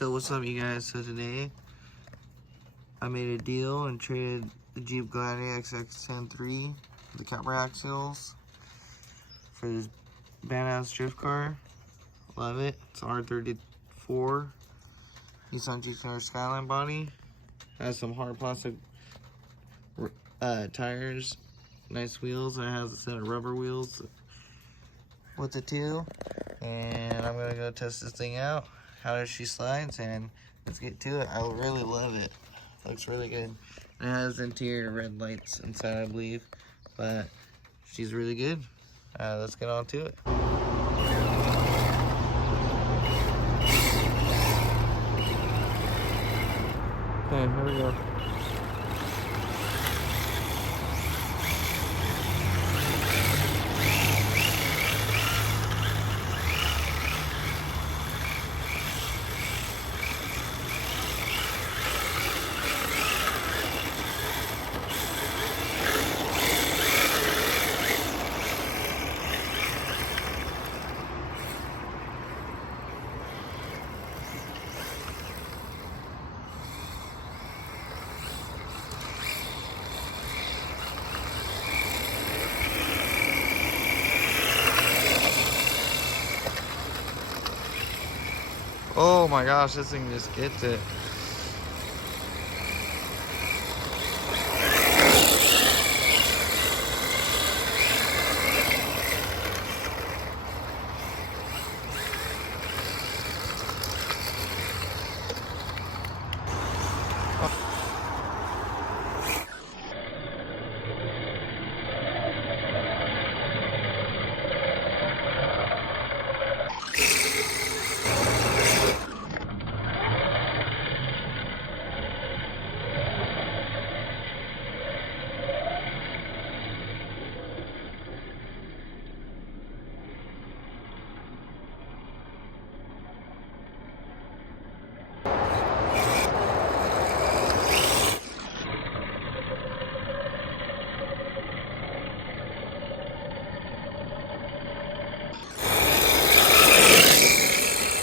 So what's up, you guys? So today I made a deal and traded the Jeep Gladiator scx10 the copper axles for this badass drift car. Love it. It's R34 Nissan GT Skyline body. Has some hard plastic tires, nice wheels, and it has a set of rubber wheels with it too. And I'm gonna go test this thing out. How does she slides, and let's get to it. I really love it. Looks really good. It has interior red lights inside, I believe, but she's really good. Let's get on to it. Okay, here we go. Oh my gosh, this thing just gets it.